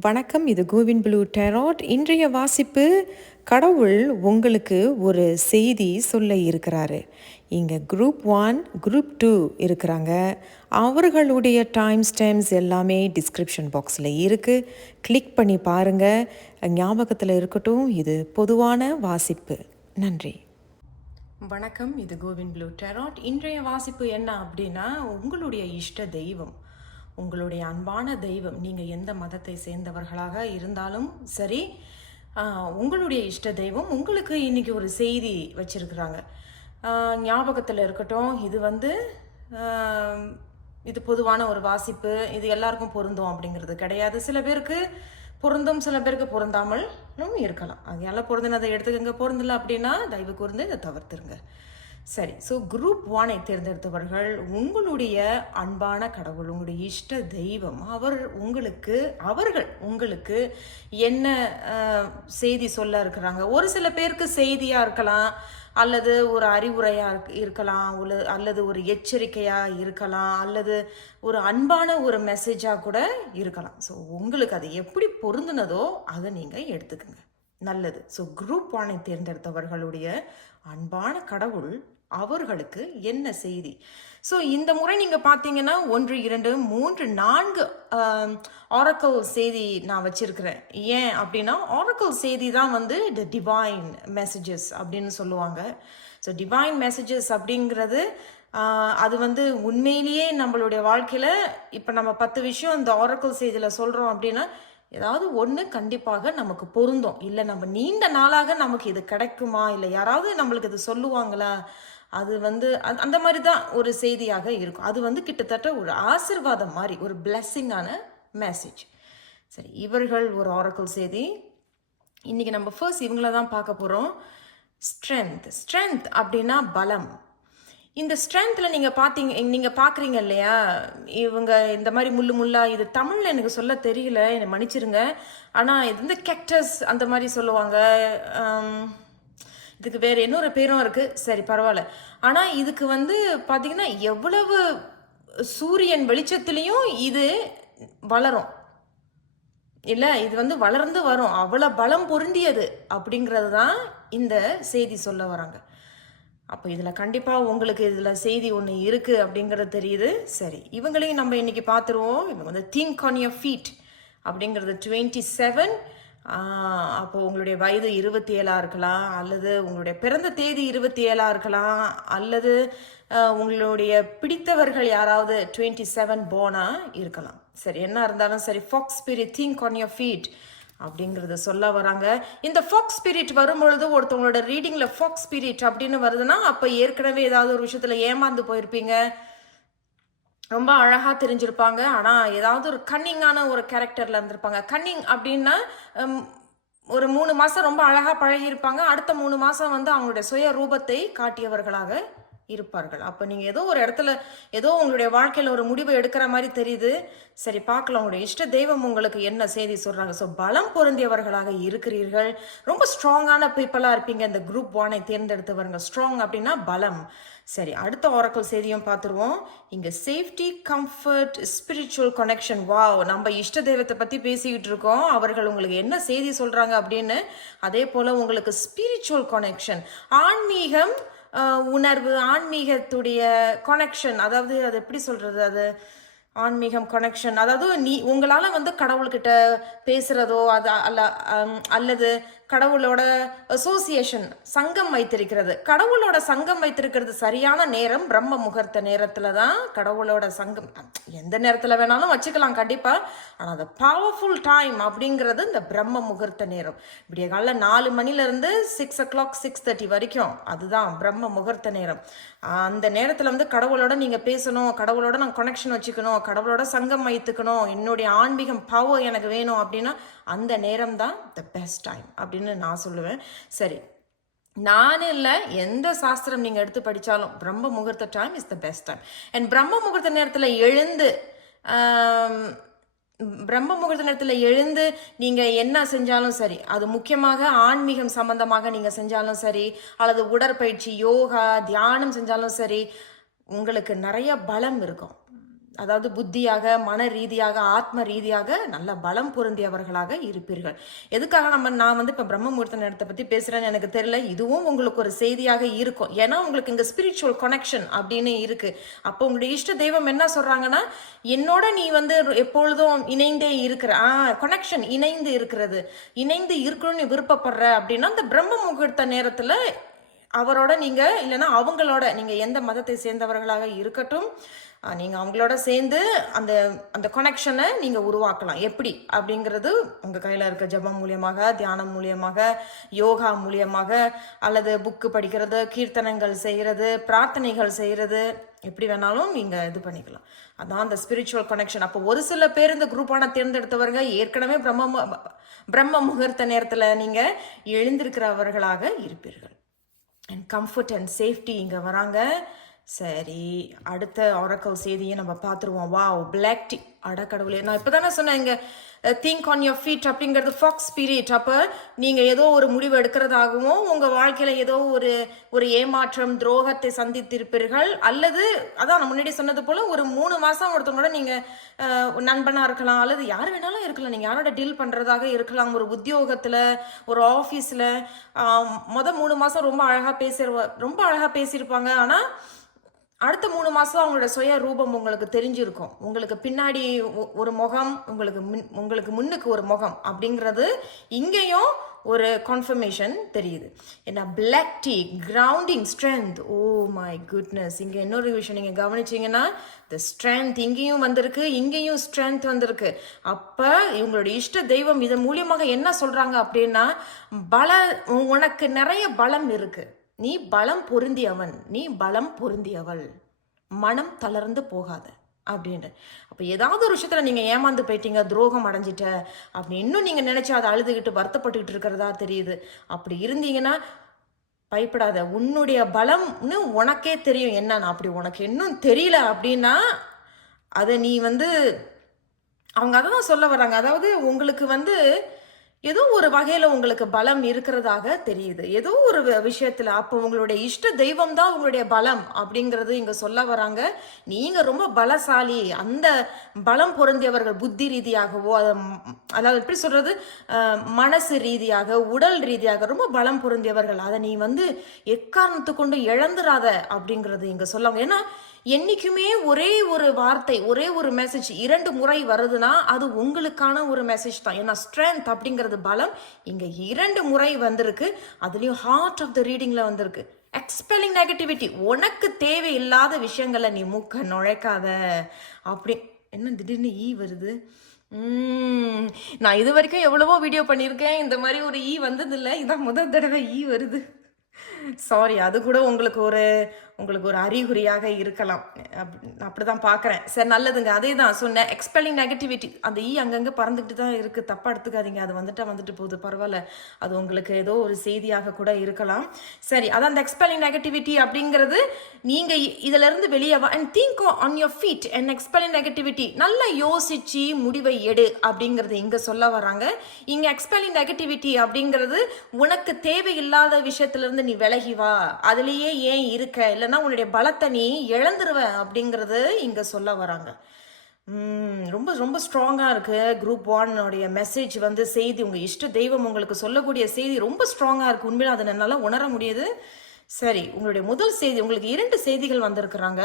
வணக்கம் இது CoWIN blue tarot. இன்றைய வாசிப்பு கடவுள் உங்களுக்கு ஒரு செய்தி சொல்ல இருக்கிறாரு. இங்கே குரூப் ஒன் குரூப் டூ இருக்கிறாங்க. அவர்களுடைய டைம் ஸ்டெம்ஸ் எல்லாமே டிஸ்கிரிப்ஷன் பாக்ஸில் இருக்குது கிளிக் பண்ணி பாருங்கள் ஞாபகத்தில் இருக்கட்டும் இது பொதுவான வாசிப்பு. நன்றி. வணக்கம் இது கோவின் ப்ளூ டெராட். இன்றைய வாசிப்பு என்ன அப்படின்னா உங்களுடைய இஷ்ட தெய்வம். உங்களுடைய அன்பான தெய்வம். நீங்கள் எந்த மதத்தை சேர்ந்தவர்களாக இருந்தாலும் சரி உங்களுடைய இஷ்ட தெய்வம் உங்களுக்கு இன்றைக்கி ஒரு செய்தி வச்சுருக்குறாங்க. ஞாபகத்தில் இருக்கட்டும் இது வந்து இது பொதுவான ஒரு வாசிப்பு இது எல்லாருக்கும் பொருந்தும் அப்படிங்கிறது கிடையாது. சில பேருக்கு பொருந்தும் சில பேருக்கு பொருந்தாமலும் இருக்கலாம். அதனால பொருந்தினதை எடுத்துக்கங்க பொருந்தல அப்படின்னா தயவு கூர்ந்து இதை தவிர்த்துருங்க. சரி ஸோ குரூப் ஒனை தேர்ந்தெடுத்தவர்கள் உங்களுடைய அன்பான கடவுள் உங்களுடைய இஷ்ட தெய்வம் அவர் உங்களுக்கு அவர்கள் உங்களுக்கு என்ன செய்தி சொல்ல இருக்கிறாங்க? ஒரு சில பேருக்கு செய்தியாக இருக்கலாம் அல்லது ஒரு அறிவுரையாக இருக்கலாம் அல்லது ஒரு எச்சரிக்கையாக இருக்கலாம் அல்லது ஒரு அன்பான ஒரு மெசேஜாக கூட இருக்கலாம். ஸோ உங்களுக்கு அது எப்படி பொருந்துனதோ அதை நீங்கள் எடுத்துக்கோங்க. நல்லது. ஸோ குரூப் ஒனை தேர்ந்தெடுத்தவர்களுடைய அன்பான கடவுள் அவர்களுக்கு என்ன செய்தி? ஸோ இந்த முறை நீங்கள் பார்த்தீங்கன்னா ஒன்று இரண்டு மூன்று நான்கு ஆரக்கல் செய்தி நான் வச்சிருக்கிறேன். ஏன் அப்படின்னா ஆரக்கல் செய்தி தான் வந்து த டிவைன் மெசேஜஸ் அப்படின்னு சொல்லுவாங்க. ஸோ டிவைன் மெசேஜஸ் அப்படிங்கிறது அது வந்து உண்மையிலேயே நம்மளுடைய வாழ்க்கையில் இப்போ நம்ம பத்து விஷயம் இந்த ஆரக்கல் செய்தியில் சொல்கிறோம் அப்படின்னா ஏதாவது ஒன்று கண்டிப்பாக நமக்கு பொருந்தும். இல்லை நம்ம நீண்ட நாளாக நமக்கு இது கிடைக்குமா? இல்லை யாராவது நம்மளுக்கு இது சொல்லுவாங்களா? அது வந்து அந்த- அந்த மாதிரி தான் ஒரு செய்தியாக இருக்கும். அது வந்து கிட்டத்தட்ட ஒரு ஆசிர்வாதம் மாதிரி ஒரு பிளெஸ்ஸிங்கான மெசேஜ் சரி இவர்கள் ஒரு ஆரக்கல் செய்தி. இன்னைக்கு நம்ம ஃபர்ஸ்ட் இவங்கள தான் பார்க்க போகிறோம் ஸ்ட்ரென்த் ஸ்ட்ரென்த் அப்படின்னா பலம். இந்த ஸ்ட்ரென்த்தில் நீங்கள் பார்த்தீங்க நீங்கள் பார்க்குறீங்க இல்லையா? இவங்க இந்த மாதிரி முள்ளு முள்ளா இது தமிழில் எனக்கு சொல்ல தெரியல என்னை மன்னிச்சிருங்க. ஆனால் இது வந்து கெக்டஸ் அந்த மாதிரி சொல்லுவாங்க. இதுக்கு வேறு இன்னொரு பேரும் இருக்குது சரி பரவாயில்ல. ஆனால் இதுக்கு வந்து பார்த்திங்கன்னா எவ்வளவு சூரியன் வெளிச்சத்துலேயும் இது வளரும். இல்லை இது வந்து வளர்ந்து வரும். அவ்வளோ பலம் பொருந்தியது அப்படிங்கிறது தான் இந்த செய்தி சொல்ல வராங்க. அப்போ இதில் கண்டிப்பாக உங்களுக்கு இதில் செய்தி ஒன்று இருக்குது அப்படிங்கிறது தெரியுது. சரி இவங்களையும் நம்ம இன்றைக்கி பார்த்துருவோம் இவங்க வந்து திங்க் ஆன் யர் ஃபீட் அப்படிங்கிறது டுவெண்ட்டி செவன் அப்போ உங்களுடைய வயது இருபத்தி ஏழா இருக்கலாம் அல்லது உங்களுடைய பிறந்த தேதி இருபத்தி ஏழா இருக்கலாம் அல்லது உங்களுடைய பிடித்தவர்கள் யாராவது டுவெண்ட்டி செவன் போனா இருக்கலாம். சரி என்ன இருந்தாலும் சரி fox spirit think on your feet அப்படிங்கிறத சொல்ல வராங்க. இந்த ஃபாக்ஸ் ஸ்பிரிட் வரும்பொழுது ஒருத்தவங்களோட ரீடிங்கில் ஃபாக்ஸ் ஸ்பிரிட் அப்படின்னு வருதுன்னா அப்போ ஏற்கனவே ஏதாவது ஒரு விஷயத்தில் ஏமாந்து போயிருப்பீங்க. ரொம்ப அழகாக தெரிஞ்சிருப்பாங்க. ஆனால் ஏதாவது ஒரு கன்னிங்கான ஒரு கேரக்டரில் இருந்திருப்பாங்க. கன்னிங் அப்படின்னா ஒரு மூணு மாதம் ரொம்ப அழகாக பழகியிருப்பாங்க. அடுத்த மூணு மாதம் வந்து அவங்களுடைய சுய ரூபத்தை காட்டியவர்களாக இருப்பார்கள். அப்போ நீங்கள் ஏதோ ஒரு இடத்துல ஏதோ உங்களுடைய வாழ்க்கையில் ஒரு முடிவை எடுக்கிற மாதிரி தெரியுது. சரி பார்க்கலாம். உங்களுடைய இஷ்ட தெய்வம் உங்களுக்கு என்ன செய்தி சொல்கிறாங்க ஸோ பலம் பொருந்தியவர்களாக இருக்கிறீர்கள். ரொம்ப ஸ்ட்ராங்கான பீப்புளாக இருப்பீங்க. இந்த குரூப் ஒனை தேர்ந்தெடுத்தவருங்க. ஸ்ட்ராங் அப்படின்னா பலம். சரி அடுத்த ஓரக்கல் செய்தியும் பார்த்துருவோம். இங்கே safety comfort spiritual connection wow நம்ம இஷ்ட தெய்வத்தை பற்றி பேசிக்கிட்டு இருக்கோம். அவர்கள் உங்களுக்கு என்ன செய்தி சொல்கிறாங்க அப்படின்னு. அதே போல் உங்களுக்கு ஸ்பிரிச்சுவல் கனெக்ஷன் ஆன்மீகம் உணர்வு ஆன்மீகத்துடைய கனெக்ஷன் அதாவது அது எப்படி சொல்கிறது அது ஆன்மீகம் கனெக்ஷன் அதாவது நீ உங்களால் வந்து கடவுள்கிட்ட பேசுகிறதோ அது அல்ல அல்லது கடவுளோட அசோசியேஷன் சங்கம் வைத்திருக்கிறது. கடவுளோட சங்கம் வைத்திருக்கிறது சரியான நேரம் பிரம்ம முகூர்த்த நேரத்தில் தான் கடவுளோட சங்கம். எந்த நேரத்தில் வேணாலும் வச்சுக்கலாம் கண்டிப்பாக ஆனால் அது பவர்ஃபுல் டைம் அப்படிங்கிறது இந்த பிரம்ம முகூர்த்த நேரம். இப்படிய காலைல நாலு மணிலேருந்து six o'clock six thirty வரைக்கும் அதுதான் பிரம்ம முகூர்த்த நேரம். அந்த நேரத்தில் வந்து கடவுளோட நீங்கள் பேசணும் கடவுளோட நான் கனெக்ஷன் வச்சுக்கணும் கடவுளோட சங்கம் வைத்துக்கணும் என்னுடைய ஆன்மீகம் பவர் எனக்கு வேணும் அப்படின்னா அந்த நேரம் தான் த பெஸ்ட் டைம் அப்படின்னு நான் சொல்லுவேன். சரி. நான் இல்லை எந்த சாஸ்திரம் நீங்கள் எடுத்து படித்தாலும் Brahma muhurta time is the best time and Brahma muhurta நேரத்தில் எழுந்து பிரம்ம முகூர்த்த நேரத்தில் எழுந்து நீங்கள் என்ன செஞ்சாலும் சரி அது முக்கியமாக ஆன்மீகம் சம்பந்தமாக நீங்கள் செஞ்சாலும் சரி அல்லது உடற்பயிற்சி யோகா தியானம் செஞ்சாலும் சரி உங்களுக்கு நிறைய பலம் இருக்கும். அதாவது புத்தியாக மன ரீதியாக ஆத்ம ரீதியாக நல்ல பலம் பொருந்தியவர்களாக இருப்பீர்கள். எதுக்காக நம்ம நான் வந்து இப்போ பிரம்மமூர்த்த நேரத்தை பற்றி பேசுகிறேன்னு எனக்கு தெரியல. இதுவும் உங்களுக்கு ஒரு செய்தியாக இருக்கும். ஏன்னா உங்களுக்கு இங்கே ஸ்பிரிச்சுவல் கனெக்ஷன் அப்படின்னு இருக்குது அப்போ உங்களுடைய இஷ்ட தெய்வம் என்ன சொல்கிறாங்கன்னா என்னோட நீ வந்து எப்பொழுதும் இணைந்தே இருக்கிற ஆ கொனெக்ஷன் இணைந்து இருக்கிறது. இணைந்து இருக்கணும்னு விருப்பப்படுற அப்படின்னா அந்த பிரம்ம முகூர்த்த நேரத்தில் அவரோட நீங்கள் இல்லைன்னா அவங்களோட நீங்கள் எந்த மதத்தை சேர்ந்தவர்களாக இருக்கட்டும் நீங்கள் அவங்களோட சேர்ந்து அந்த அந்த கொனெக்ஷனை நீங்கள் உருவாக்கலாம். எப்படி? அப்படிங்கிறது உங்கள் கையில் இருக்க ஜெபம் மூலியமாக தியானம் மூலியமாக யோகா மூலியமாக அல்லது புக்கு படிக்கிறது கீர்த்தனங்கள் செய்கிறது பிரார்த்தனைகள் செய்கிறது எப்படி வேணாலும் நீங்கள் இது பண்ணிக்கலாம். அதான் அந்த ஸ்பிரிச்சுவல் கனெக்ஷன் அப்போ ஒரு சில பேர் இந்த குரூப்பான தேர்ந்தெடுத்தவர்கள் ஏற்கனவே பிரம்ம பிரம்ம முகூர்த்த நேரத்தில் நீங்கள் எழுந்திருக்கிறவர்களாக இருப்பீர்கள். அண்ட் கம்ஃபர்ட் அண்ட் சேஃப்டி இங்கே வராங்க. சரி அடுத்த ஒரக்கல் செய்தியை நம்ம பார்த்துருவோம். வாவ் பிளாக் டீ அடக்கடவுளே நான் இப்போ தானே சொன்னேன் இங்கே திங்க் ஆன் யோர் ஃபீட் அப்படிங்கிறது ஃபாக்ஸ் ஸ்பிரிட் அப்போ நீங்கள் ஏதோ ஒரு முடிவு எடுக்கிறதாகவும் உங்கள் வாழ்க்கையில் ஏதோ ஒரு ஒரு ஏமாற்றம் துரோகத்தை சந்தித்திருப்பீர்கள். அல்லது அதான் நான் முன்னாடி சொன்னது போல் ஒரு மூணு மாதம் ஒருத்தவங்களோட நீங்கள் நண்பனாக இருக்கலாம் அல்லது யார் வேணாலும் இருக்கலாம். நீங்கள் யாரோட டீல் பண்ணுறதாக இருக்கலாம். ஒரு உத்தியோகத்தில் ஒரு ஆஃபீஸில் மொதல் மூணு மாதம் ரொம்ப அழகாக பேசிடுவா ரொம்ப அழகாக பேசியிருப்பாங்க. ஆனால் அடுத்த மூணு மாதம் அவங்களோட சுய ரூபம் உங்களுக்கு தெரிஞ்சிருக்கும். உங்களுக்கு பின்னாடி ஒரு முகம் உங்களுக்கு முன் உங்களுக்கு முன்னுக்கு ஒரு முகம் அப்படிங்கிறது இங்கேயும் ஒரு கன்ஃபர்மேஷன் தெரியுது. என்ன black tea grounding strength oh my goodness இங்கே இன்னொரு விஷயம் நீங்கள் கவனிச்சீங்கன்னா த ஸ்ட்ரென்த் இங்கேயும் வந்திருக்கு இங்கேயும் ஸ்ட்ரென்த் வந்திருக்கு. அப்போ இவங்களுடைய இஷ்ட தெய்வம் இதன் மூலியமாக என்ன சொல்கிறாங்க அப்படின்னா பல உனக்கு நிறைய பலம் இருக்குது நீ பலம் பொருந்தியவன் நீ பலம் பொருந்தியவள். மனம் தளர்ந்து போகாத அப்படின்ட்டு அப்போ ஏதாவது ஒரு விஷயத்தில் நீங்கள் ஏமாந்து போயிட்டீங்க துரோகம் அடைஞ்சிட்ட அப்படி இன்னும் நீங்கள் நினச்சி அதை அழுதுகிட்டு வருத்தப்பட்டுக்கிட்டு இருக்கிறதா தெரியுது. அப்படி இருந்தீங்கன்னா பயப்படாத. உன்னுடைய பலம்னு உனக்கே தெரியும் என்னன்னு அப்படி உனக்கு இன்னும் தெரியல அப்படின்னா அதை நீ வந்து அவங்க அதை தான் சொல்ல வர்றாங்க. அதாவது உங்களுக்கு வந்து ஏதோ ஒரு வகையில் உங்களுக்கு பலம் இருக்கிறதாக தெரியுது. ஏதோ ஒரு விஷயத்துல அப்போ உங்களுடைய இஷ்ட தெய்வம் தான் உங்களுடைய பலம் அப்படிங்கிறது இங்க சொல்ல வராங்க. நீங்க ரொம்ப பலசாலி அந்த பலம் பொருந்தியவர்கள் புத்தி ரீதியாகவோ அதை அதாவது எப்படி சொல்றது மனசு ரீதியாக உடல் ரீதியாக ரொம்ப பலம் பொருந்தியவர்கள் அதை நீ வந்து எக்காரணத்து கொண்டு இழந்துராத அப்படிங்கிறது இங்க சொல்லுவாங்க. ஏன்னா என்றைக்குமே ஒரே ஒரு வார்த்தை ஒரே ஒரு மெசேஜ் இரண்டு முறை வருதுன்னா அது உங்களுக்கான ஒரு மெசேஜ் தான். ஏன்னா ஸ்ட்ரென்த் அப்படிங்கிறது பலம். இங்கே இரண்டு முறை வந்திருக்கு. அதுலேயும் ஹார்ட் ஆஃப் த ரீடிங்கில் வந்திருக்கு. எக்ஸ்பெல்லிங் நெகட்டிவிட்டி உனக்கு தேவையில்லாத விஷயங்களை நீ மூக்க நுழைக்காத. அப்படி என்ன திடீர்னு ஈ வருது? நான் இது வரைக்கும் எவ்வளவோ வீடியோ பண்ணியிருக்கேன். இந்த மாதிரி ஒரு ஈ வந்ததில்லை. இதான் முதல் தடவை ஈ வருது. சாரி அது கூட உங்களுக்கு ஒரு உங்களுக்கு ஒரு அறிகுறியாக இருக்கலாம். அப் அப்படி தான் பார்க்குறேன் சரி நல்லதுங்க. அதே e தான் சொன்னேன். எக்ஸ்பெல்லிங் நெகட்டிவிட்டி அந்த ஈ அங்கங்கே பறந்துக்கிட்டு தான் இருக்குது தப்பாக எடுத்துக்காதீங்க. அது வந்துட்டா வந்துட்டு போகுது. பரவாயில்ல. அது உங்களுக்கு ஏதோ ஒரு செய்தியாக கூட இருக்கலாம். சரி அதான் அந்த எக்ஸ்பெல்லிங் நெகட்டிவிட்டி அப்படிங்கிறது நீங்கள் இதிலிருந்து வெளியே வா and think on your feet and expelling negativity நல்லா யோசிச்சு முடிவை எடு அப்படிங்கிறது இங்கே சொல்ல வராங்க. இங்கே எக்ஸ்பெல்லிங் நெகட்டிவிட்டி அப்படிங்கிறது உனக்கு தேவையில்லாத விஷயத்துலேருந்து நீ விலகி வா. அதுலேயே ஏன் இருக்க? இல்லைன்னா உன்னுடைய பலத்தை நீ இழந்துருவேன் அப்படிங்கிறது இங்கே சொல்ல வராங்க. ரொம்ப ரொம்ப ஸ்ட்ராங்காக இருக்குது குரூப் ஒன்னுடைய மெசேஜ் வந்து செய்தி உங்கள் இஷ்ட தெய்வம் உங்களுக்கு சொல்லக்கூடிய செய்தி ரொம்ப ஸ்ட்ராங்காக இருக்குது உண்மையில அதை என்னால் உணர முடியுது. சரி உங்களுடைய முதல் செய்தி உங்களுக்கு இரண்டு செய்திகள் வந்திருக்கிறாங்க.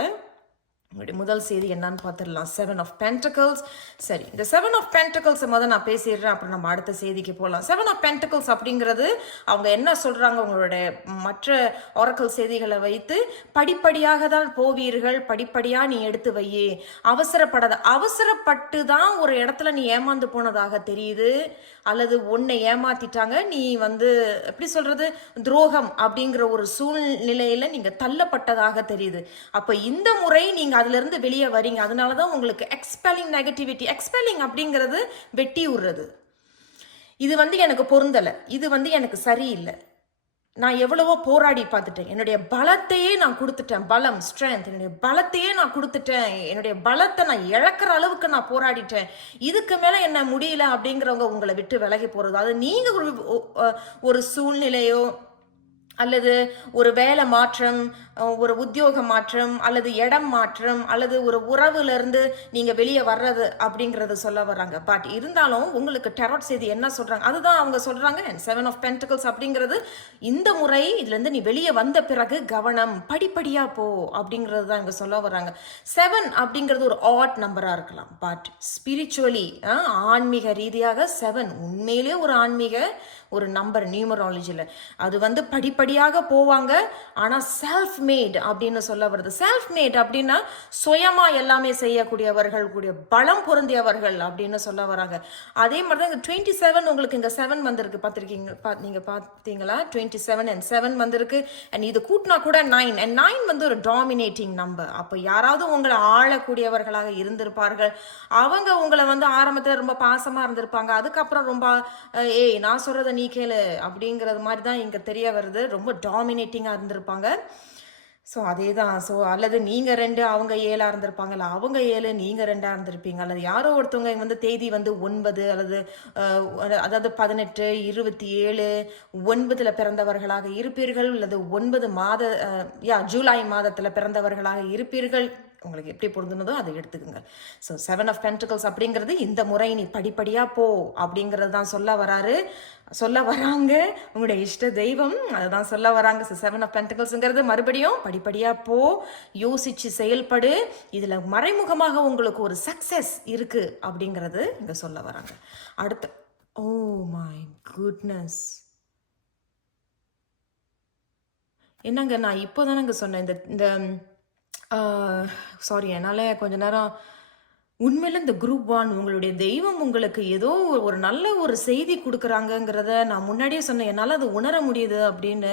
முதல் செய்தி என்னன்னு பார்த்துடலாம். செவன் ஆஃப் பென்டக்கல்ஸ் சரி இந்த செவன் ஆஃப் பென்டக்கல்ஸை முதல் நான் பேசிடுறேன். அப்புறம் நம்ம அடுத்த செய்திக்கு போகலாம் செவன் ஆஃப் பென்டக்கல்ஸ் அப்படிங்கிறது அவங்க என்ன சொல்கிறாங்க உங்களுடைய மற்ற ஒரக்கல் செய்திகளை வைத்து படிப்படியாக தான் போவீர்கள். படிப்படியாக நீ எடுத்து வையே. அவசரப்படாத அவசரப்பட்டு தான் ஒரு இடத்துல நீ ஏமாந்து போனதாக தெரியுது. அல்லது உன்னை ஏமாத்திட்டாங்க நீ வந்து எப்படி சொல்றது துரோகம் அப்படிங்கிற ஒரு சூழ்நிலையில நீங்க தள்ளப்பட்டதாக தெரியுது. அப்ப இந்த முறை நீங்க அதுல இருந்து வெளியே வரீங்க. அதனால தான் உங்களுக்கு எக்ஸ்பெல்லிங் நெகட்டிவிட்டி எக்ஸ்பெல்லிங் அப்படிங்கிறது வெட்டி விடுறது இது வந்து எனக்கு பொருந்தலை. இது வந்து எனக்கு சரியில்லை. நான் எவ்வளவோ போராடி பார்த்துட்டேன். என்னுடைய பலத்தையே நான் கொடுத்துட்டேன். பலம் ஸ்ட்ரென்த் என்னுடைய பலத்தையே நான் கொடுத்துட்டேன். என்னுடைய பலத்தை நான் இழக்கிற அளவுக்கு நான் போராடிட்டேன். இதுக்கு மேலே என்ன முடியல அப்படிங்கிறவங்க உங்களை விட்டு விலகி போகிறது அது நீங்கள் ஒரு ஒரு சூழ்நிலையோ அல்லது ஒரு வேலை மாற்றம் ஒரு உத்தியோக மாற்றம் அல்லது இடம் மாற்றம் அல்லது ஒரு உறவுலேருந்து நீங்கள் வெளியே வர்றது அப்படிங்கிறத சொல்ல வர்றாங்க. பட் இருந்தாலும் உங்களுக்கு டெரோட் செய்தி என்ன சொல்கிறாங்க அதுதான் அவங்க சொல்கிறாங்க செவன் ஆஃப் பென்டிகல்ஸ் அப்படிங்கிறது இந்த முறை இதுலேருந்து நீ வெளியே வந்த பிறகு கவனம் படிப்படியாக போ அப்படிங்கிறது தான் இங்கே சொல்ல வர்றாங்க. செவன் அப்படிங்கிறது ஒரு ஆட் நம்பராக இருக்கலாம். பட் ஸ்பிரிச்சுவலி ஆன்மீக ரீதியாக செவன் உண்மையிலேயே ஒரு ஆன்மீக ஒரு நம்பர் நியூமராலஜியில் அது வந்து படிப்படியாக போவாங்க. ஆனால் செல்ஃப் மேட் அப்படின்னு சொல்ல வருது. செல்ஃப் மேட் அப்படின்னா சுயமாக எல்லாமே செய்யக்கூடியவர்கள் கூடிய பலம் பொருந்தியவர்கள் அப்படின்னு சொல்ல வராங்க. அதே மாதிரி தான் இங்கே டுவெண்ட்டி செவன் உங்களுக்கு இங்கே செவன் வந்திருக்கு. பார்த்துருக்கீங்க பா நீங்கள் பார்த்தீங்களா? டுவெண்ட்டி செவன் அண்ட் செவன் வந்திருக்கு. அண்ட் இது கூட்டினா கூட நைன் அண்ட் நைன் வந்து ஒரு டாமினேட்டிங் நம்பர் அப்போ யாராவது உங்களை ஆளக்கூடியவர்களாக இருந்திருப்பார்கள். அவங்க உங்களை வந்து ஆரம்பத்தில் ரொம்ப பாசமாக இருந்திருப்பாங்க. அதுக்கப்புறம் ரொம்ப ஏய் நான் சொல்கிறத நீ கேளு அப்படிங்கிறது மாதிரி தான் இங்கே தெரிய வருது. ரொம்ப டாமினேட்டிங்காக இருந்திருப்பாங்க. ஸோ அதே தான் ஸோ அல்லது நீங்கள் ரெண்டு அவங்க ஏழாக இருந்திருப்பாங்க இல்லை அவங்க ஏழு நீங்கள் ரெண்டாக இருந்திருப்பீங்க. அல்லது யாரோ ஒருத்தவங்க வந்து தேதி வந்து ஒன்பது அல்லது அதாவது பதினெட்டு இருபத்தி ஏழு ஒன்பதில் பிறந்தவர்களாக இருப்பீர்கள். அல்லது ஒன்பது மாத யா ஜூலை மாதத்தில் பிறந்தவர்களாக இருப்பீர்கள். உங்களுக்கு எப்படி பொருந்துனதோ அதை எடுத்துக்கோங்க. ஸோ செவன் ஆஃப் பென்டிகல்ஸ் அப்படிங்கிறது இந்த முறை நீ படிப்படியாக போ அப்படிங்கிறது தான் சொல்ல வராரு. சொல்ல வராங்க. உங்களுடைய இஷ்ட தெய்வம் அதை தான் சொல்ல வராங்க. ஸோ செவன் ஆஃப் பென்டிகல்ஸுங்கிறது மறுபடியும் படிப்படியாக போ யோசிச்சு செயல்படு. இதில் மறைமுகமாக உங்களுக்கு ஒரு சக்ஸஸ் இருக்குது அப்படிங்கிறது இங்கே சொல்ல வராங்க. அடுத்து ஓ மை குட்னஸ் என்னங்க நான் இப்போ தானங்க சொன்னேன் இந்த இந்த சாரி என்னால் கொஞ்ச நேரம் உண்மையில் இந்த குரூப் ஒன் உங்களுடைய தெய்வம் உங்களுக்கு ஏதோ ஒரு ஒரு நல்ல ஒரு செய்தி கொடுக்குறாங்கங்கிறத நான் முன்னாடியே சொன்னேன். என்னால் அது உணர முடியுது அப்படின்னு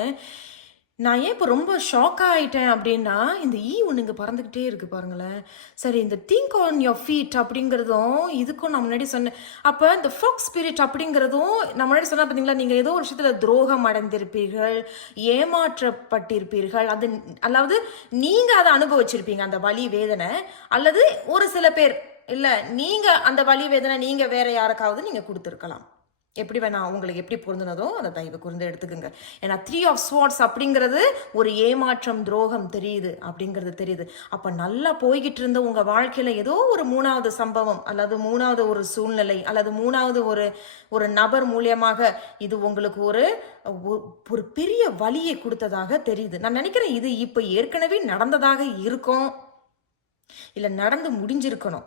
நான் ஏன் இப்போ ரொம்ப ஷாக் ஆகிட்டேன் அப்படின்னா இந்த e ஈ ஒன்று இங்கே பறந்துக்கிட்டே இருக்குது பாருங்களேன். சரி இந்த திங்க் ஆன் யோர் ஃபீட் அப்படிங்கிறதும் இதுக்கும் நான் முன்னாடி சொன்னேன் அப்போ இந்த ஃபாக் ஸ்பிரிட் அப்படிங்கிறதும் நான் முன்னாடி சொன்னால் பார்த்தீங்களா நீங்கள் ஏதோ ஒரு விஷயத்தில் துரோகம் அடைந்திருப்பீர்கள் ஏமாற்றப்பட்டிருப்பீர்கள் அது அதாவது நீங்கள் அதை அனுபவிச்சிருப்பீங்க அந்த வலி வேதனை அல்லது ஒரு சில பேர் இல்லை நீங்கள் அந்த வலி வேதனை நீங்கள் வேறு யாருக்காவது நீங்கள் கொடுத்துருக்கலாம். எப்படி வேணா உங்களுக்கு எப்படி பொருந்தினதோ அதை தயவு கூர்ந்து எடுத்துக்கோங்க. ஏன்னா த்ரீ ஆஃப் ஸ்வாட்ஸ் அப்படிங்கிறது ஒரு ஏமாற்றம் துரோகம் தெரியுது அப்படிங்கிறது தெரியுது. அப்போ நல்லா போய்கிட்டு இருந்த உங்கள் வாழ்க்கையில் ஏதோ ஒரு மூணாவது சம்பவம் அல்லது மூணாவது ஒரு சூழ்நிலை அல்லது மூணாவது ஒரு ஒரு நபர் மூலியமாக இது உங்களுக்கு ஒரு ஒரு பெரிய வழியை கொடுத்ததாக தெரியுது. நான் நினைக்கிறேன் இது இப்போ ஏற்கனவே நடந்ததாக இருக்கும். இல்லை நடந்து முடிஞ்சிருக்கணும்.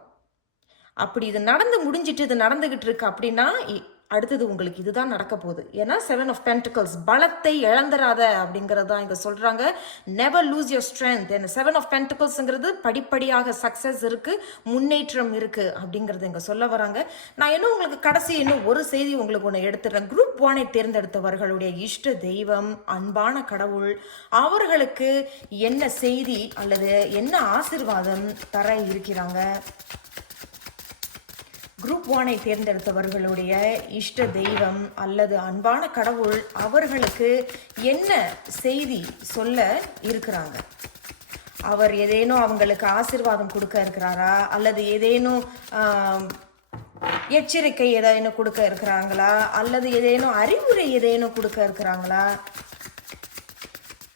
அப்படி இது நடந்து முடிஞ்சிட்டு இது நடந்துகிட்டு இருக்கு அப்படின்னா இ- அடுத்தது உங்களுக்கு இதுதான் நடக்க போகுது. ஏன்னா செவன் ஆஃப் பென்டிகல்ஸ் பலத்தை இழந்துராத அப்படிங்கிறது தான் இங்கே சொல்கிறாங்க நெவர் லூஸ் யோர் ஸ்ட்ரென்த் என்ன செவன் ஆஃப் பென்டிகல்ஸ்ங்கிறது படிப்படியாக சக்ஸஸ் இருக்குது முன்னேற்றம் இருக்குது அப்படிங்கிறது இங்கே சொல்ல வராங்க. நான் இன்னும் உங்களுக்கு கடைசி இன்னும் ஒரு செய்தி உங்களுக்கு ஒன்று எடுத்துடுறேன் குரூப் ஒனை தேர்ந்தெடுத்தவர்களுடைய இஷ்ட தெய்வம் அன்பான கடவுள் அவர்களுக்கு என்ன செய்தி அல்லது என்ன ஆசிர்வாதம் தர இருக்கிறாங்க? குரூப் ஒனை தேர்ந்தெடுத்தவர்களுடைய இஷ்ட தெய்வம் அல்லது அன்பான கடவுள் அவர்களுக்கு என்ன செய்தி சொல்ல இருக்கிறாங்க? அவர் ஏதேனும் அவங்களுக்கு ஆசிர்வாதம் கொடுக்க இருக்கிறாரா? அல்லது ஏதேனும் எச்சரிக்கை ஏதேனும் கொடுக்க இருக்கிறாங்களா? அல்லது ஏதேனும் அறிவுரை ஏதேனும் கொடுக்க இருக்கிறாங்களா?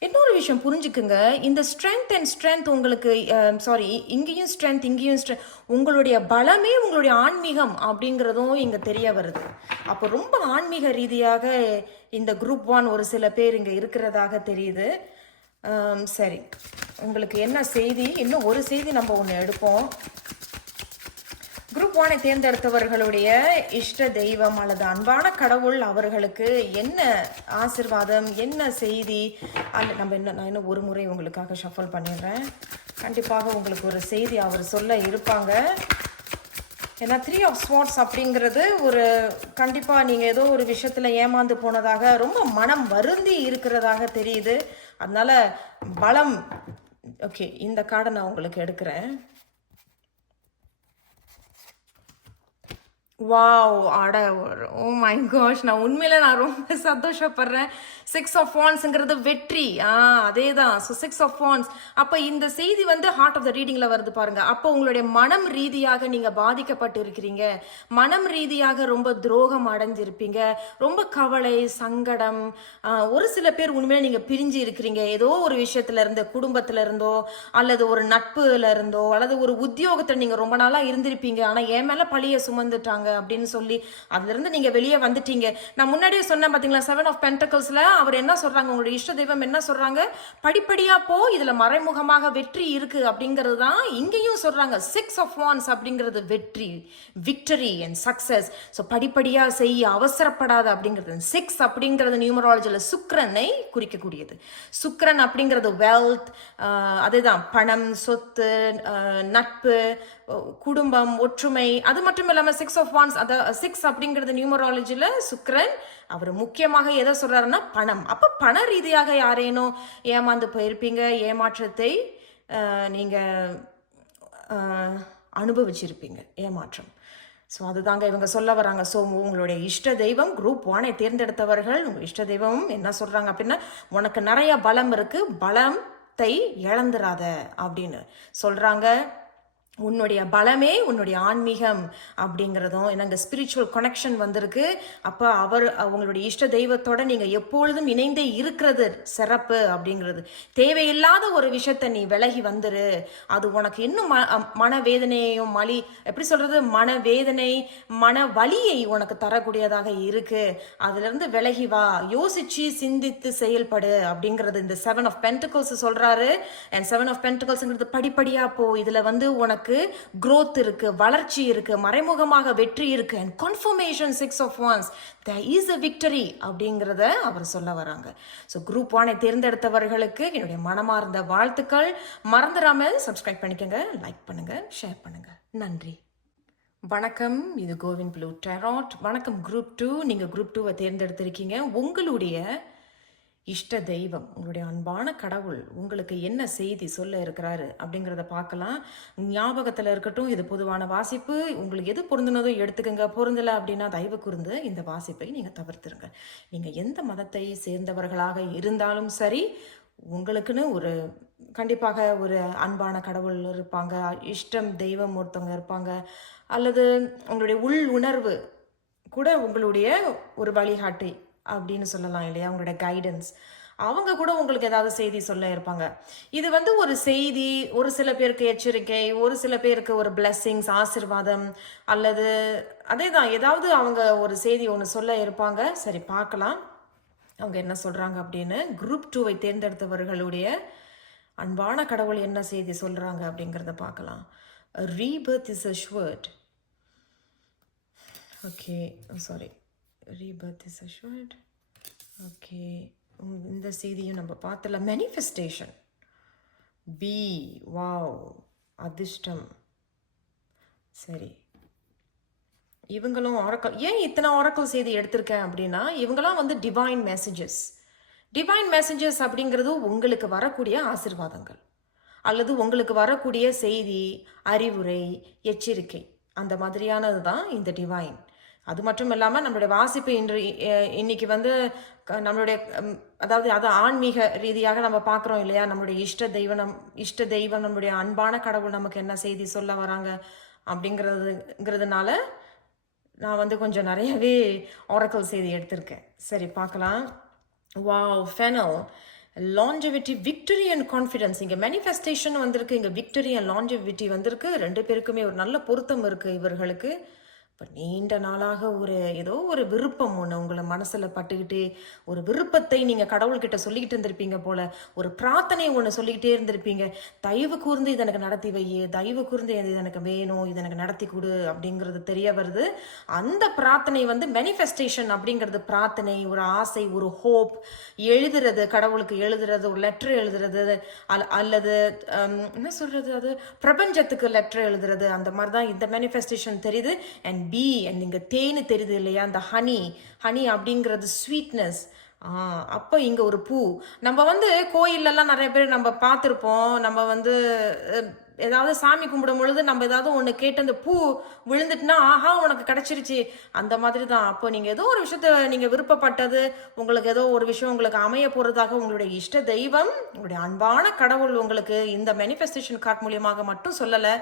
இன்னொரு விஷயம் புரிஞ்சுக்குங்க. இந்த ஸ்ட்ரென்த் அண்ட் ஸ்ட்ரென்த் உங்களுக்கு um, சாரி இங்கேயும் ஸ்ட்ரென்த் இங்கேயும் ஸ்ட்ரென்த் உங்களுடைய பலமே உங்களுடைய ஆன்மீகம் அப்படிங்கிறதும் இங்கே தெரிய வருது. அப்போ ரொம்ப ஆன்மீக ரீதியாக இந்த குரூப் ஒன் ஒரு சில பேர் இங்கே இருக்கிறதாக தெரியுது. Um, சரி. உங்களுக்கு என்ன செய்தி? இன்னும் ஒரு செய்தி நம்ம ஒன்று எடுப்போம். குரூப் ஒனை தேர்ந்தெடுத்தவர்களுடைய இஷ்ட தெய்வம் அல்லது அன்பான கடவுள் அவர்களுக்கு என்ன ஆசிர்வாதம் என்ன செய்தி? அல்ல நம்ம என்ன நான் இன்னும் ஒரு முறை உங்களுக்காக ஷஃபல் பண்ணிடுறேன். கண்டிப்பாக உங்களுக்கு ஒரு செய்தி அவர் சொல்ல இருப்பாங்க. ஏன்னா த்ரீ ஆஃப் ஸ்வாட்ஸ் அப்படிங்கிறது ஒரு கண்டிப்பாக நீங்கள் ஏதோ ஒரு விஷயத்தில் ஏமாந்து போனதாக ரொம்ப மனம் வருந்தி இருக்கிறதாக தெரியுது. அதனால் பலம் ஓகே இந்த கார்டை நான் உங்களுக்கு எடுக்கிறேன். வாவ் அட ஓ மை காஷ் நான் உண்மையில நான் ரொம்ப சந்தோஷப்படுறேன். சிக்ஸ் ஆஃப் வான்ஸுங்கிறது வெற்றி. ஆ அதே தான் ஸோ சிக்ஸ் ஆஃப் வான்ஸ் அப்போ இந்த செய்தி வந்து ஹார்ட் ஆஃப் த ரீடிங்கில் வருது பாருங்க. அப்போ உங்களுடைய மனம் ரீதியாக நீங்கள் பாதிக்கப்பட்டு இருக்கிறீங்க. மனம் ரீதியாக ரொம்ப துரோகம் அடைஞ்சிருப்பீங்க. ரொம்ப கவலை சங்கடம் ஒரு சில பேர் உண்மையில நீங்கள் பிரிஞ்சு இருக்கிறீங்க. ஏதோ ஒரு விஷயத்துல இருந்து குடும்பத்துல இருந்தோ அல்லது ஒரு நட்புல இருந்தோ அல்லது ஒரு உத்தியோகத்தில் நீங்கள் ரொம்ப நாளாக இருந்திருப்பீங்க. ஆனால் என் மேலே பழிய சுமந்துட்டாங்க. அப்படின்னு சொல்லி அதுலேருந்து நீங்கள் வெளியே வந்துட்டீங்க. நான் முன்னாடியே சொன்னேன் பார்த்தீங்களா செவன் ஆஃப் பென்டக்கல்ஸில் அவர் என்ன சொல்கிறாங்க உங்களுடைய இஷ்ட தெய்வம் என்ன சொல்கிறாங்க படிப்படியாக போ இதில் மறைமுகமாக வெற்றி இருக்குது அப்படிங்கிறது தான் இங்கேயும் சொல்கிறாங்க சிக்ஸ் ஆஃப் வான்ஸ் அப்படிங்கிறது வெற்றி விக்டரி அண்ட் சக்ஸஸ் ஸோ படிப்படியாக செய்ய அவசரப்படாத அப்படிங்கிறது. சிக்ஸ் அப்படிங்கிறது நியூமராலஜியில் சுக்கரனை குறிக்கக்கூடியது. சுக்கரன் அப்படிங்கிறது வெல்த் அதுதான் பணம் சொத்து நட்பு குடும்பம் ஒற்றுமை அது மட்டும் இல்லாமல் சிக்ஸ் ஆஃப் ஒன்ஸ் அத சிக்ஸ் அப்படிங்கிறது நியூமராலஜியில் சுக்ரன் அவர் முக்கியமாக எதை சொல்கிறாருன்னா பணம். அப்போ பண ரீதியாக யாரேனும் ஏமாந்து போயிருப்பீங்க? ஏமாற்றத்தை நீங்கள் அனுபவிச்சிருப்பீங்க. ஏமாற்றம். ஸோ அதுதாங்க இவங்க சொல்ல வராங்க. ஸோ உங்களுடைய இஷ்ட தெய்வம் குரூப் ஒனை தேர்ந்தெடுத்தவர்கள் உங்கள் இஷ்ட தெய்வம் என்ன சொல்கிறாங்க அப்படின்னா உனக்கு நிறைய பலம் இருக்குது பலத்தை இழந்துராத அப்படின்னு சொல்கிறாங்க உன்னுடைய பலமே உன்னுடைய ஆன்மீகம் அப்படிங்கிறதும் எனக்கு ஸ்பிரிச்சுவல் கனெக்ஷன் வந்திருக்கு. அப்போ அவர் அவங்களுடைய இஷ்ட தெய்வத்தோட நீங்கள் எப்பொழுதும் இணைந்தே இருக்கிறது சிறப்பு அப்படிங்கிறது. தேவையில்லாத ஒரு விஷயத்தை நீ விலகி வந்துரு. அது உனக்கு இன்னும் ம மனவேதனையையும் மலி எப்படி சொல்கிறது மனவேதனை மன வலியை உனக்கு தரக்கூடியதாக இருக்குது அதுலேருந்து விலகி வா. யோசிச்சு சிந்தித்து செயல்படு அப்படிங்கிறது இந்த செவன் ஆஃப் பென்டிகல்ஸ் சொல்கிறாரு அண்ட் செவன் ஆஃப் பென்டிகல்ஸ்ங்கிறது படிப்படியாக போ. இதில் வந்து உனக்கு க்ரோத் இருக்கு வளர்ச்சி இருக்கு மறைமுகமாக வெற்றி இருக்கு and confirmation six of wands the is a victory அப்படிங்கிறத அவர் சொல்ல வராங்க. ஸோ குரூப் ஒனை தேர்ந்தெடுத்தவர்களுக்கு என்னுடைய மனமார்ந்த வாழ்த்துக்கள். மறந்துடாம சப்ஸ்கிரைப் பண்ணிக்கோங்க லைக் பண்ணுங்க ஷேர் பண்ணுங்க. நன்றி. வணக்கம் இது கோவிந்த் ப்ளூ டெராட். வணக்கம் குரூப் டூ நீங்கள் குரூப் டூவை தேர்ந்தெடுத்திருக்கீங்க. உங்களுடைய இஷ்ட தெய்வம் உங்களுடைய அன்பான கடவுள் உங்களுக்கு என்ன செய்தி சொல்ல இருக்கிறாரு அப்படிங்கிறத பார்க்கலாம். ஞாபகத்தில் இருக்கட்டும் இது பொதுவான வாசிப்பு. உங்களுக்கு எது பொருந்தினதோ எடுத்துக்கோங்க. பொருந்தலை அப்படின்னா தயவு கூர்ந்து இந்த வாசிப்பை நீங்கள் தவிர்த்துருங்க. நீங்கள் எந்த மதத்தை சேர்ந்தவர்களாக இருந்தாலும் சரி உங்களுக்குன்னு ஒரு கண்டிப்பாக ஒரு அன்பான கடவுள் இருப்பாங்க இஷ்டம் தெய்வம் ஒருத்தவங்க இருப்பாங்க அல்லது உங்களுடைய உள் உணர்வு கூட உங்களுடைய ஒரு வழிகாட்டி அப்படின்னு சொல்லலாம் இல்லையா? அவங்களோட கைடன்ஸ் அவங்க கூட உங்களுக்கு ஏதாவது செய்தி சொல்ல இருப்பாங்க. இது வந்து ஒரு செய்தி ஒரு சில பேருக்கு எச்சரிக்கை ஒரு சில பேருக்கு ஒரு பிளெஸ்ஸிங்ஸ் ஆசிர்வாதம் அல்லது அதே தான் ஏதாவது அவங்க ஒரு செய்தி ஒன்று சொல்ல இருப்பாங்க. சரி பார்க்கலாம். அவங்க என்ன சொல்கிறாங்க அப்படின்னு குரூப் டூவை தேர்ந்தெடுத்தவர்களுடைய அன்பான கடவுள் என்ன செய்தி சொல்கிறாங்க அப்படிங்கிறத பார்க்கலாம். Rebirth is assured okay sorry rebirth is assured okay இந்த செய்தியும் நம்ம பார்த்தல மேனிஃபெஸ்டேஷன் பி வாவ் அதிர்ஷ்டம். சரி. இவங்களும் ஆரக்கல் ஏன் இத்தனை ஆரக்கல் செய்தி எடுத்திருக்கேன் அப்படின்னா இவங்களாம் வந்து டிவைன் மெசேஜஸ் டிவைன் மெசேஜஸ் அப்படிங்கிறது உங்களுக்கு வரக்கூடிய ஆசிர்வாதங்கள். அல்லது உங்களுக்கு வரக்கூடிய செய்தி அறிவுரை எச்சரிக்கை. அந்த மாதிரியானது தான் இந்த டிவைன் அது மட்டும் இல்லாமல் நம்மளுடைய வாசிப்பு இன்று இன்னைக்கு வந்து க- நம்மளுடைய அதாவது அது ஆன்மீக ரீதியாக நம்ம பார்க்குறோம் இல்லையா? நம்மளுடைய இஷ்ட தெய்வம் நம் இஷ்ட தெய்வம் நம்மளுடைய அன்பான கடவுள் நமக்கு என்ன செய்தி சொல்ல வராங்க? அப்படிங்கிறதுங்கிறதுனால நான் வந்து கொஞ்சம் நிறையவே ஆரக்கல் செய்தி எடுத்திருக்கேன். சரி பார்க்கலாம். Wow fennel longevity victory and confidence இங்கே மேனிஃபெஸ்டேஷன் வந்திருக்கு. இங்கே விக்டரி அண்ட் லான்ஜெவிட்டி வந்திருக்கு. ரெண்டு பேருக்குமே ஒரு நல்ல பொருத்தம் இருக்குது இவர்களுக்கு. இப்போ நீண்ட நாளாக ஒரு ஏதோ ஒரு விருப்பம் ஒன்று உங்களை மனசில் பட்டுக்கிட்டு ஒரு விருப்பத்தை நீங்கள் கடவுள்கிட்ட சொல்லிக்கிட்டு இருந்திருப்பீங்க போல ஒரு பிரார்த்தனை ஒன்று சொல்லிக்கிட்டே இருந்திருப்பீங்க. தயவு கூர்ந்து இது எனக்கு நடத்தி வை தயவு கூர்ந்து இது எனக்கு வேணும் இது எனக்கு நடத்தி கொடு அப்படிங்கிறது தெரிய வருது. அந்த பிரார்த்தனை வந்து மேனிஃபெஸ்டேஷன் அப்படிங்கிறது பிரார்த்தனை ஒரு ஆசை ஒரு ஹோப் எழுதுறது கடவுளுக்கு எழுதுறது ஒரு லெட்டர் எழுதுறது அல் அல்லது என்ன சொல்கிறது அது? பிரபஞ்சத்துக்கு லெட்டர் எழுதுறது அந்த மாதிரி தான் இந்த மேனிஃபெஸ்டேஷன் தெரியுது. அண்ட் பி அண்ட் இங்கே தேனு தெரியுது இல்லையா? அந்த ஹனி ஹனி அப்படிங்கிறது ஸ்வீட்னஸ் அப்போ இங்கே ஒரு பூ. நம்ம வந்து கோயிலெல்லாம் நிறைய பேர் நம்ம பார்த்துருப்போம். நம்ம வந்து ஏதாவது சாமி கும்பிடும் பொழுது நம்ம ஏதாவது ஒன்று கேட்டு அந்த பூ விழுந்துட்டுனா ஆஹா உனக்கு கிடச்சிருச்சு. அந்த மாதிரி தான் அப்போ நீங்கள் ஏதோ ஒரு விஷயத்த நீங்கள் விருப்பப்பட்டது உங்களுக்கு ஏதோ ஒரு விஷயம் உங்களுக்கு அமைய போகிறதாக உங்களுடைய இஷ்ட தெய்வம் உங்களுடைய அன்பான கடவுள் உங்களுக்கு இந்த மேனிஃபெஸ்டேஷன் கார்ட் மூலியமாக மட்டும் சொல்லலை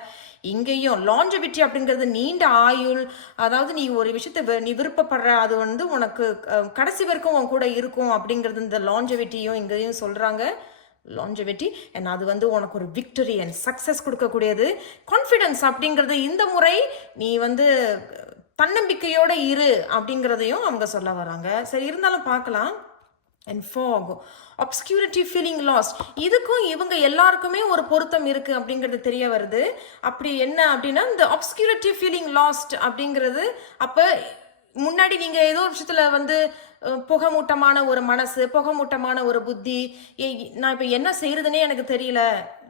இங்கேயும் லாஞ்சபிட்டி அப்படிங்கிறது நீண்ட ஆயுள். அதாவது நீ ஒரு விஷயத்தை நீ விருப்பப்படுற அது வந்து உனக்கு கடைசி வரைக்கும் உன் கூட இருக்கும் அப்படிங்கிறது இந்த லாஞ்சவிட்டியும் இங்கேயும் சொல்கிறாங்க லாஞ்சவிட்டி அண்ட் அது வந்து உனக்கு ஒரு விக்டரி அண்ட் சக்ஸஸ் கொடுக்கக்கூடியது. கான்ஃபிடன்ஸ் அப்படிங்கிறது இந்த முறை நீ வந்து தன்னம்பிக்கையோடு இரு அப்படிங்கிறதையும் அவங்க சொல்ல வராங்க. சரி இருந்தாலும் பார்க்கலாம். And fog obscurity feeling lost இதுக்கும் இவங்க எல்லாருக்குமே ஒரு பொருத்தம் இருக்குது அப்படிங்கிறது தெரிய வருது. அப்படி என்ன அப்படின்னா இந்த obscurity ஃபீலிங் லாஸ்ட் அப்படிங்கிறது அப்போ முன்னாடி நீங்கள் ஏதோ ஒரு விஷயத்தில் வந்து புகமூட்டமான ஒரு மனசு புகமூட்டமான ஒரு புத்தி. ஏய், நான் இப்போ என்ன செய்யறதுன்னே எனக்கு தெரியல.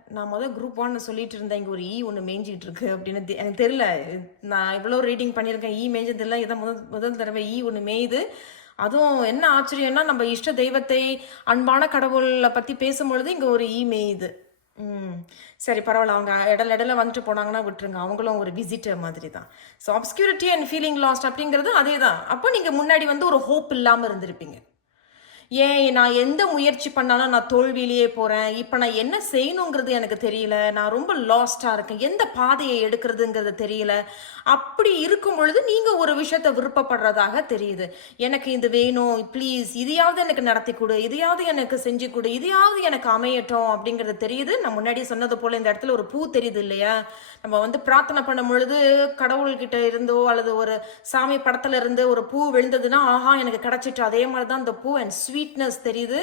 நான் முதல் குரூப் ஒன்னு சொல்லிட்டு இருந்தேன் இங்கே ஒரு e ஈ ஒன்று மேய்ஞ்சிட்டு இருக்கு அப்படின்னு. தெ- எனக்கு தெரியல. நான் இவ்வளோ ரீடிங் பண்ணியிருக்கேன் ஈ மேய்ஞ்சது இல்லை இதான் முதல் முதல் தடவை e ஈ ஒன்று மேயுது. அதுவும் என்ன ஆச்சரியம்னா நம்ம இஷ்ட தெய்வத்தை அன்பான கடவுளை பற்றி பேசும்பொழுது இங்கே ஒரு ஈ மேயுது. ம். சரி பரவாயில்ல. அவங்க இடல இடல வந்துட்டு போனாங்கன்னா விட்டுருங்க. அவங்களும் ஒரு விசிட்டர் மாதிரி தான் so obscurity and feeling lost அப்படிங்கிறது அதே தான் அப்போ நீங்கள் முன்னாடி வந்து ஒரு ஹோப் இல்லாமல் இருந்திருப்பீங்க. ஏன் நான் எந்த முயற்சி பண்ணாலும் நான் தோல்வியிலேயே போகிறேன் இப்போ நான் என்ன செய்யணுங்கிறது எனக்கு தெரியல. நான் ரொம்ப லாஸ்டாக இருக்கேன். எந்த பாதையை எடுக்கிறதுங்கிறது தெரியல. அப்படி இருக்கும் பொழுது நீங்கள் ஒரு விஷயத்தை விருப்பப்படுறதாக தெரியுது. எனக்கு இது வேணும். ப்ளீஸ் இதையாவது எனக்கு நடத்தி கொடு. இதையாவது எனக்கு செஞ்சு கொடு. இதையாவது எனக்கு அமையட்டும் அப்படிங்கிறது தெரியுது. நான் முன்னாடி சொன்னது போல் இந்த இடத்துல ஒரு பூ தெரியுது இல்லையா? நம்ம வந்து பிரார்த்தனை பண்ணும் பொழுது கடவுள்கிட்ட இருந்தோ அல்லது ஒரு சாமி படத்துல இருந்து ஒரு பூ விழுந்ததுன்னா ஆஹா எனக்கு கிடைச்சிட்டு அதே மாதிரி தான் இந்த பூ அண்ட் ஸ்வீட்னஸ் தெரியுது.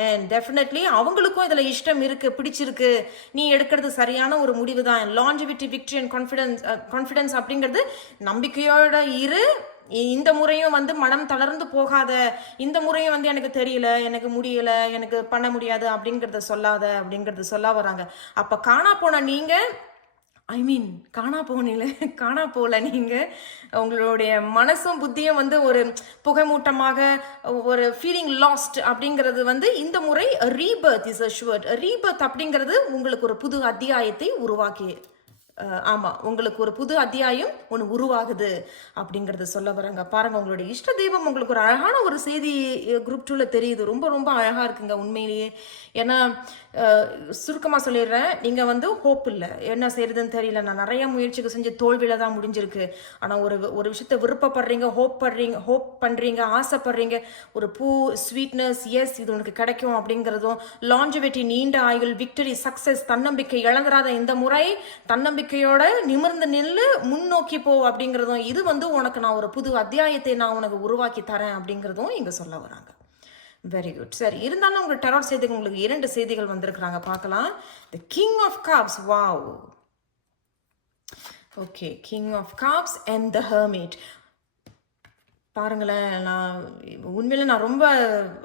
அண்ட் டெஃபினெட்லி அவங்களுக்கும் இதில் இஷ்டம் இருக்குது பிடிச்சிருக்கு. நீ எடுக்கிறது சரியான ஒரு முடிவு தான் longevity victory and confidence confidence அப்படிங்கிறது நம்பிக்கையோட இரு. இந்த முறையும் வந்து மனம் தளர்ந்து போகாத. இந்த முறையும் வந்து எனக்கு தெரியல எனக்கு முடியல எனக்கு பண்ண முடியாது அப்படிங்கிறத சொல்லாத அப்படிங்கிறத சொல்ல வராங்க. அப்போ காணா போன நீங்கள் ஐ மீன் காணா போனில காணா போகல நீங்கள் உங்களுடைய மனசும் புத்தியும் வந்து ஒரு புகைமூட்டமாக ஒரு ஃபீலிங் லாஸ்ட் அப்படிங்கிறது வந்து இந்த முறை ரீபர்த் இஸ் அஷுவர்ட் ரீபர்த் அப்படிங்கிறது உங்களுக்கு ஒரு புது அத்தியாயத்தை உருவாக்கி ஆமாம் உங்களுக்கு ஒரு புது அத்தியாயம் ஒன்று உருவாகுது அப்படிங்கிறத சொல்ல வராங்க. பாருங்க உங்களுடைய இஷ்ட தெய்வம் உங்களுக்கு ஒரு அழகான ஒரு செய்தி குரூப் டூல தெரியுது. ரொம்ப ரொம்ப அழகாக இருக்குங்க உண்மையிலேயே. ஏன்னா சுருக்கமாக சொல்லிடுறேன். நீங்கள் வந்து ஹோப் இல்லை. என்ன செய்யறதுன்னு தெரியல. நான் நிறைய முயற்சிகள் செஞ்சு தோல்வியில் தான் முடிஞ்சிருக்கு. ஆனால் ஒரு ஒரு விஷயத்த விருப்பப்படுறீங்க ஹோப் படுறீங்க ஹோப் பண்ணுறீங்க ஆசைப்படுறீங்க ஒரு பூ ஸ்வீட்னஸ் எஸ் இது உனக்கு கிடைக்கும் அப்படிங்கிறதும் லாஞ்சவெட்டி நீண்ட ஆயுள் விக்டரி சக்ஸஸ் தன்னம்பிக்கை இழந்துராத இந்த முறை தன்னம்பிக்கையோட நிமிர்ந்து நில்லு முன்னோக்கி போ அப்படிங்கிறதும் இது வந்து உனக்கு நான் ஒரு புது அத்தியாயத்தை நான் உனக்கு உருவாக்கி தரேன் அப்படிங்கிறதும் இங்கே சொல்ல வராங்க. வெரி குட் சரி இருந்தாலும் உங்களுக்கு டெரோட் செய்திகள் உங்களுக்கு இரண்டு செய்திகள் வந்திருக்கிறாங்க. பார்க்கலாம். The king of cups wow okay king of cups and the hermit பாருங்களேன் நான் உண்மையில நான் ரொம்ப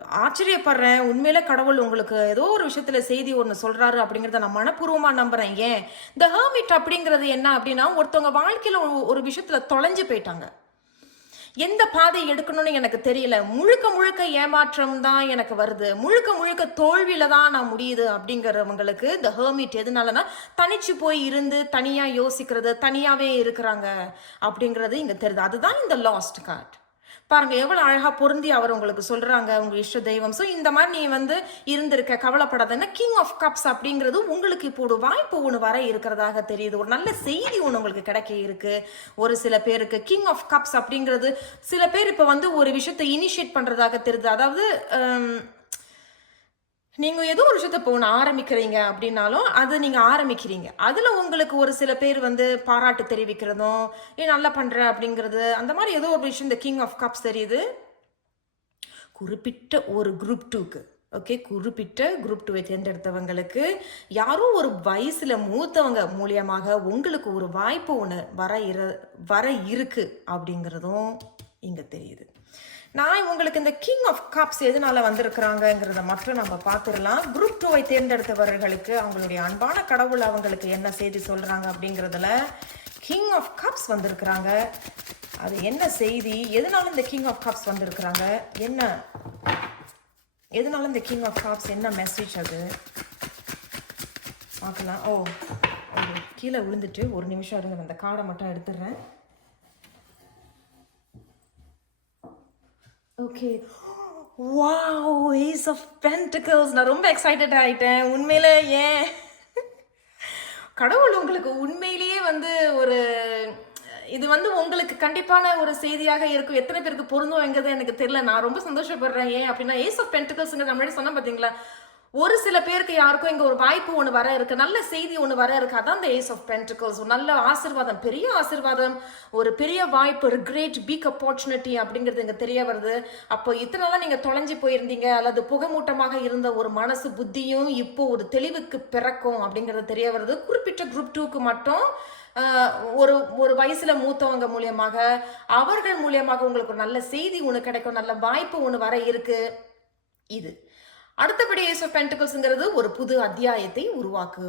ஆச்சரியப்படுறேன். உண்மையில கடவுள் உங்களுக்கு ஏதோ ஒரு விஷயத்துல செய்தி ஒன்று சொல்றாரு அப்படிங்கிறத நான் மனப்பூர்வமா நம்புறேன். ஏன்? இந்த ஹர்மிட் அப்படிங்கிறது என்ன அப்படின்னா ஒருத்தவங்க வாழ்க்கையில ஒரு- ஒரு விஷயத்துல தொலைஞ்சு போயிட்டாங்க. எந்த பாதை எடுக்கணும்னு எனக்கு தெரியல. முழுக்க முழுக்க ஏமாற்றம் தான் எனக்கு வருது. முழுக்க முழுக்க தோல்வியில தான் நான் முடியுது அப்படிங்கிறவங்களுக்கு இந்த ஹேர்மிட் எதுனாலன்னா தனிச்சு போய் இருந்து தனியா யோசிக்கிறது தனியாவே இருக்கிறாங்க அப்படிங்கிறது இங்க தெரியுது. அதுதான் இந்த லாஸ்ட் கார்ட் பாருங்க எவ்வளவு அழகா பொருந்தி அவர் உங்களுக்கு சொல்றாங்க உங்க இஷ்ட தெய்வம். ஸோ இந்த மாதிரி நீ வந்து இருந்திருக்க கவலைப்படாதன்னா கிங் ஆஃப் கப்ஸ் அப்படிங்கிறது உங்களுக்கு இப்போ ஒரு வாய்ப்பு ஒன்று வர இருக்கிறதாக தெரியுது. ஒரு நல்ல செய்தி ஒன்று உங்களுக்கு கிடைக்க இருக்கு. ஒரு சில பேருக்கு கிங் ஆஃப் கப்ஸ் அப்படிங்கிறது சில பேர் இப்போ வந்து ஒரு விஷயத்தை இனிஷியேட் பண்றதாக தெரியுது. அதாவது நீங்கள் நீங்க ஏதோ ஒரு விஷயத்த இப்போ ஒன்று ஆரம்பிக்கிறீங்க அப்படின்னாலும் அதை நீங்க ஆரம்பிக்கிறீங்க. அதுல உங்களுக்கு ஒரு சில பேர் வந்து பாராட்டு தெரிவிக்கிறதும் ஏ நல்லா பண்ற அப்படிங்கிறது அந்த மாதிரி ஏதோ ஒரு விஷயம் இந்த கிங் ஆஃப் கப்ஸ் தெரியுது. குறிப்பிட்ட ஒரு குரூப் டூக்கு ஓகே குறிப்பிட்ட குரூப் டூவை தேர்ந்தெடுத்தவங்களுக்கு யாரோ ஒரு வயசுல மூத்தவங்க மூலியமாக உங்களுக்கு ஒரு வாய்ப்பு ஒன்று வர இர வர இருக்கு அப்படிங்கிறதும் இங்க தெரியுது. நான் உங்களுக்கு இந்த கிங் ஆஃப் கப்ஸ் எதனால வந்திருக்கிறாங்கிறத மட்டும் நம்ம பார்த்துடலாம். குரூப் டூவை தேர்ந்தெடுத்தவர்களுக்கு அவங்களுடைய அன்பான கடவுள் அவங்களுக்கு என்ன செய்தி சொல்கிறாங்க அப்படிங்கிறதுல கிங் ஆஃப் கப்ஸ் வந்திருக்கிறாங்க. அது என்ன செய்தி? எதனால இந்த கிங் ஆஃப் கப்ஸ் வந்திருக்கிறாங்க? என்ன? எதனால இந்த கிங் ஆஃப் கப்ஸ் என்ன மெசேஜ் அது? பார்க்கலாம். ஓ கீழே விழுந்துட்டு ஒரு நிமிஷம் இருங்க அந்த கார்டை மட்டும் எடுத்துடுறேன். Okay wow ace of pentacles நான் ரொம்ப எக்ஸைட்டட் ஆகிட்டேன் உண்மையில ஏன்? கடவுள் உங்களுக்கு உண்மையிலேயே வந்து ஒரு இது வந்து உங்களுக்கு கண்டிப்பான ஒரு செய்தியாக இருக்கும். எத்தனை பேருக்கு பொருந்தோங்கிறது எனக்கு தெரியல. நான் ரொம்ப சந்தோஷப்படுறேன். ஏன் அப்படின்னா ஏஸ் ஆஃப் பென்டிகல்ஸ்ங்கிறது முன்னாடி சொன்ன பார்த்தீங்களா ஒரு சில பேருக்கு யாருக்கும் இங்க ஒரு வாய்ப்பு ஒன்று வர இருக்கு நல்ல செய்தி ஒன்று வர இருக்கு. அதான் இந்த ஏஸ் ஆஃப் பென்டிகல்ஸ் நல்ல ஆசிர்வாதம் பெரிய ஆசிர்வாதம் ஒரு பெரிய வாய்ப்பு ஒரு கிரேட் பிக் ஆப்பர்ச்சுனிட்டி அப்படிங்கிறது இங்க தெரிய வருது. அப்போ இத்தனை நாளா நீங்க தொலைஞ்சு போயிருந்தீங்க அல்லது புகமூட்டமாக இருந்த ஒரு மனசு புத்தியும் இப்போ ஒரு தெளிவுக்கு பிறக்கும் அப்படிங்கிறது தெரிய வருது. குறிப்பிட்ட குரூப் டூக்கு மட்டும் ஒரு ஒரு வயசுல மூத்தவங்க மூலியமாக அவர்கள் மூலியமாக உங்களுக்கு ஒரு நல்ல செய்தி ஒன்று கிடைக்கும் நல்ல வாய்ப்பு ஒன்று வர இருக்கு. இது. அடுத்தபடி ஏஸ் ஆஃப் பென்டிகல்ஸ்ங்கிறது ஒரு புது அத்தியாயத்தை உருவாக்கு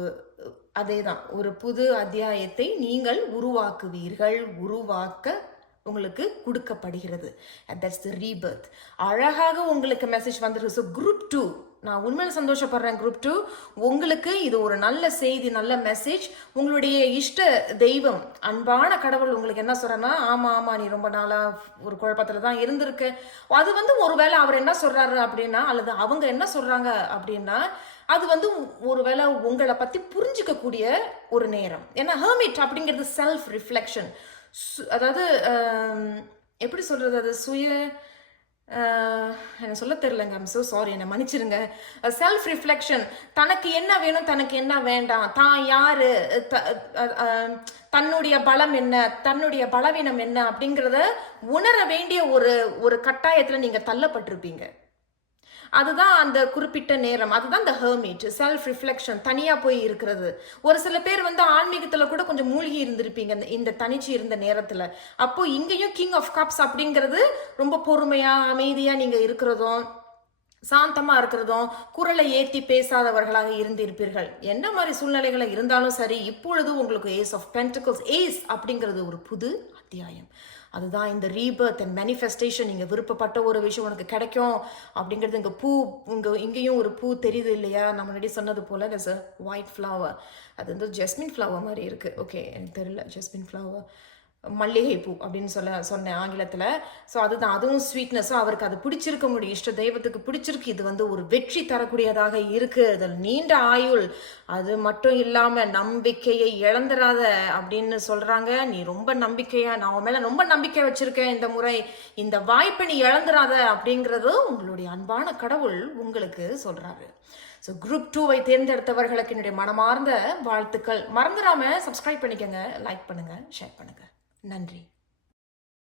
அதேதான். ஒரு புது அத்தியாயத்தை நீங்கள் உருவாக்குவீர்கள் உருவாக்க உங்களுக்கு கொடுக்கப்படுகிறது. தட்ஸ் த ரீபர்த் அழகாக உங்களுக்கு மெசேஜ் வந்துருக்கு. ஸோ குரூப் டூ நான் உண்மையில சந்தோஷப்படுறேன் குரூப் டூ உங்களுக்கு இது ஒரு நல்ல செய்தி நல்ல மெசேஜ் உங்களுடைய இஷ்ட தெய்வம் அன்பான கடவுள் உங்களுக்கு என்ன சொல்றேன்னா ஆமா ஆமா நீ ரொம்ப நாளா ஒரு குழப்பத்துல தான் இருந்திருக்கு. அது வந்து ஒருவேளை அவர் என்ன சொல்றாரு அப்படின்னா அல்லது அவங்க என்ன சொல்றாங்க அப்படின்னா அது வந்து ஒருவேளை உங்களை பத்தி புரிஞ்சுக்கக்கூடிய ஒரு நேரம். ஏன்னா ஹர்மிட் அப்படிங்கிறது செல்ஃப் ரிஃப்ளெக்ஷன் அதாவது எப்படி சொல்றது அது? சுய எனக்கு சொல்ல தெரிலங்க ஐம் ஸோ சாரி என்னை மன்னிச்சிருங்க செல்ஃப் ரிஃப்ளெக்ஷன் தனக்கு என்ன வேணும் தனக்கு என்ன வேண்டாம். தான் யார்? தன்னுடைய பலம் என்ன? தன்னுடைய பலவீனம் என்ன? அப்படிங்கிறத உணர வேண்டிய ஒரு ஒரு கட்டாயத்தில் நீங்கள் தள்ளப்பட்டிருப்பீங்க. அதுதான் அந்த குறிப்பிட்ட நேரம் அதுதான் இந்த ஹர்மிட் செல்ஃப் ரிஃப்ளெக்ஷன் தனியாக போய் இருக்கிறது. ஒரு சில பேர் வந்து ஆன்மீகத்தில் கூட கொஞ்சம் மூழ்கி இருந்திருப்பீங்க இந்த- இந்த தனிச்சு இருந்த நேரத்தில். அப்போ இங்கேயும் கிங் ஆஃப் கப்ஸ் அப்படிங்கிறது ரொம்ப பொறுமையாக அமைதியாக நீங்கள் இருக்கிறதும் சாந்தமாக இருக்கிறதும் குரலை ஏற்றி பேசாதவர்களாக இருந்திருப்பீர்கள். என்ன மாதிரி சூழ்நிலைகளை இருந்தாலும் சரி இப்பொழுது உங்களுக்கு ஏஸ் ஆஃப் பென்டிகல்ஸ் ஏஸ் அப்படிங்கிறது ஒரு புது அத்தியாயம். அதுதான் இந்த ரீபர்த் அண்ட் மேனிஃபெஸ்டேஷன் நீங்கள் விருப்பப்பட்ட ஒரு விஷயம் உனக்கு கிடைக்கும் அப்படிங்கிறது இங்கே பூ இங்கே இங்கேயும் ஒரு பூ தெரியுது இல்லையா? நம்ம முன்னாடி சொன்னது போல் there's அ ஒயிட் ஃப்ளவர் அது வந்து ஜெஸ்மின் ஃப்ளவர் மாதிரி இருக்குது ஓகே எனக்கு தெரியல. ஜெஸ்மின் ஃப்ளவர் மல்லிகை பூ அப்படின்னு சொல்ல சொன்னேன் ஆங்கிலத்தில். ஸோ அதுதான் அதுவும் ஸ்வீட்னஸும் அவருக்கு அது பிடிச்சிருக்க முடியும். இஷ்ட தெய்வத்துக்கு பிடிச்சிருக்கு. இது வந்து ஒரு வெற்றி தரக்கூடியதாக இருக்கு. அதில் நீண்ட ஆயுள். அது மட்டும் இல்லாமல் நம்பிக்கையை இழந்துராத அப்படின்னு சொல்கிறாங்க நீ ரொம்ப நம்பிக்கையாக நான் உன் மேலே ரொம்ப நம்பிக்கை வச்சுருக்கேன் இந்த முறை. இந்த வாய்ப்பை நீ இழந்துராத அப்படிங்கிறது உங்களுடைய அன்பான கடவுள் உங்களுக்கு சொல்கிறாரு ஸோ குரூப் டூவை தேர்ந்தெடுத்தவர்களுக்கு என்னுடைய மனமார்ந்த வாழ்த்துக்கள். மறந்துடாமல் சப்ஸ்கிரைப் பண்ணிக்கோங்க லைக் பண்ணுங்கள் ஷேர் பண்ணுங்கள் நன்றி.